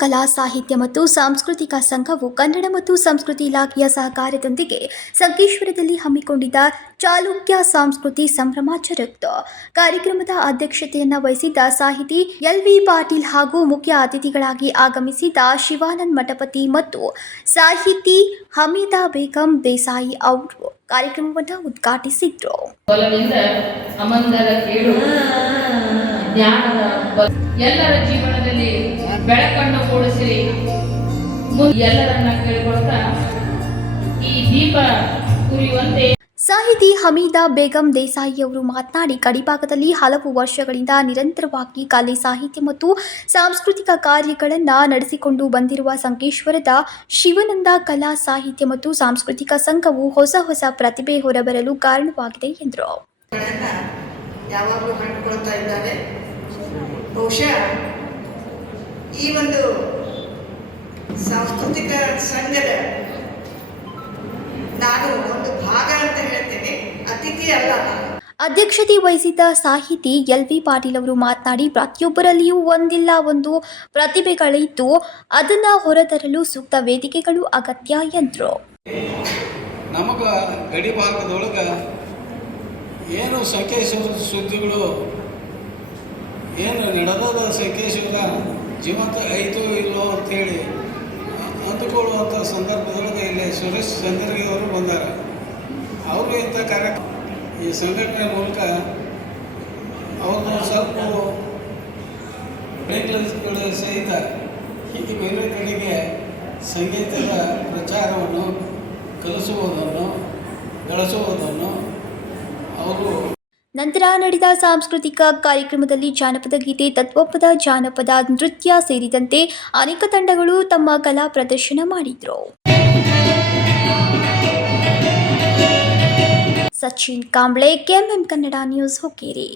ಕಲಾ ಸಾಹಿತ್ಯ ಮತ್ತು ಸಾಂಸ್ಕೃತಿಕ ಸಂಘವು ಕನ್ನಡ ಮತ್ತು ಸಂಸ್ಕೃತಿ ಇಲಾಖೆಯ ಸಹಕಾರದೊಂದಿಗೆ ಸಂಕೇಶ್ವರದಲ್ಲಿ ಹಮ್ಮಿಕೊಂಡಿದ್ದ ಚಾಲುಕ್ಯ ಸಂಸ್ಕೃತಿ ಸಂಭ್ರಮ ಜರುಗಿತು. ಕಾರ್ಯಕ್ರಮದ ಅಧ್ಯಕ್ಷತೆಯನ್ನು ವಹಿಸಿದ್ದ ಸಾಹಿತಿ ಎಲ್.ವಿ. ಪಾಟೀಲ್ ಹಾಗೂ ಮುಖ್ಯ ಅತಿಥಿಗಳಾಗಿ ಆಗಮಿಸಿದ್ದ ಶಿವಾನಂದ ಮಠಪತಿ ಮತ್ತು ಸಾಹಿತಿ ಹಮೀದಾ ಬೇಗಂ ದೇಸಾಯಿ ಅವರು ಕಾರ್ಯಕ್ರಮವನ್ನು ಉದ್ಘಾಟಿಸಿದ್ರು. ಎಲ್ಲರ ಜೀವನದಲ್ಲಿ ಬೆಳಕನ್ನು ಮೂಡಿಸಿ ಎಲ್ಲರನ್ನ ಕೇಳಿಕೊಳ್ತಾ ಈ ದೀಪ ಉರಿಯುವಂತೆ. ಸಾಹಿತಿ ಹಮೀದಾ ಬೇಗಂ ದೇಸಾಯಿ ಅವರು ಮಾತನಾಡಿ, ಗಡಿಭಾಗದಲ್ಲಿ ಹಲವು ವರ್ಷಗಳಿಂದ ನಿರಂತರವಾಗಿ ಕಲೆ ಸಾಹಿತ್ಯ ಮತ್ತು ಸಾಂಸ್ಕೃತಿಕ ಕಾರ್ಯಗಳನ್ನು ನಡೆಸಿಕೊಂಡು ಬಂದಿರುವ ಸಂಕೇಶ್ವರದ ಶಿವಾನಂದ ಕಲಾ ಸಾಹಿತ್ಯ ಮತ್ತು ಸಾಂಸ್ಕೃತಿಕ ಸಂಘವು ಹೊಸ ಹೊಸ ಪ್ರತಿಭೆ ಹೊರಬರಲು ಕಾರಣವಾಗಿದೆ ಎಂದರು. ಯಾವಾಗಲೂ ಕಂಡುಕೊಳ್ತಾ ಇದ್ದಾರೆ. ಬಹುಶಃ ಈ ಒಂದು ಸಾಂಸ್ಕೃತಿಕ ಸಂಘದ ನಾನು ಒಂದು ಭಾಗ ಅಂತ ಹೇಳ್ತೇನೆ, ಅತಿಥಿ ಅಲ್ಲ. ಅಧ್ಯಕ್ಷತೆ ವಹಿಸಿದ್ದ ಸಾಹಿತಿ ಎಲ್.ವಿ. ಪಾಟೀಲ್ ಅವರು ಮಾತನಾಡಿ, ಪ್ರತಿಯೊಬ್ಬರಲ್ಲಿಯೂ ಒಂದಿಲ್ಲ ಒಂದು ಪ್ರತಿಭೆಗಳಿದ್ದು ಅದನ್ನು ಹೊರತರಲು ಸೂಕ್ತ ವೇದಿಕೆಗಳು ಅಗತ್ಯ ಎಂದರು. ನಮಗ ಗಡಿ ಭಾಗದೊಳಗೆ ಏನು ಸಂಕೇಶ್ವರ ಸುದ್ದಿಗಳು ಏನು ನಡೆದ ಸಂಕೇಶ್ವರ ಜೀವಂತ ಐತೋ ಇಲ್ಲೋ ಅಂತೇಳಿ ಅಂದುಕೊಳ್ಳುವಂಥ ಸಂದರ್ಭದೊಳಗೆ ಇಲ್ಲಿ ಸುರೇಶ್ ಚಂದ್ರಗಿ ಅವರು ಬಂದಾರ. ಅವರು ಇಂಥ ಕಾರ್ಯಕ್ರಮ ಈ ಸಂಘಟನೆ ಮೂಲಕ ಅವ್ರನ್ನ ಸ್ವಲ್ಪ ಬೆಳೆಗಳ ಸಹಿತ ಹೀಗೆ ಬೇರೆ ಕಡೆಗೆ ಸಂಗೀತದ ಪ್ರಚಾರವನ್ನು ಕಲಿಸುವುದನ್ನು ಬೆಳೆಸುವುದನ್ನು ಅವರು. ನಂತರ ನಡೆದ ಸಾಂಸ್ಕೃತಿಕ ಕಾರ್ಯಕ್ರಮದಲ್ಲಿ ಜಾನಪದ ಗೀತೆ, ತತ್ವಪದ, ಜಾನಪದ ನೃತ್ಯ ಸೇರಿದಂತೆ ಅನೇಕ ತಂಡಗಳು ತಮ್ಮ ಕಲಾ ಪ್ರದರ್ಶನ ಮಾಡಿದರು. Sachin Kamble, KMM Kannada news, Hukkeri.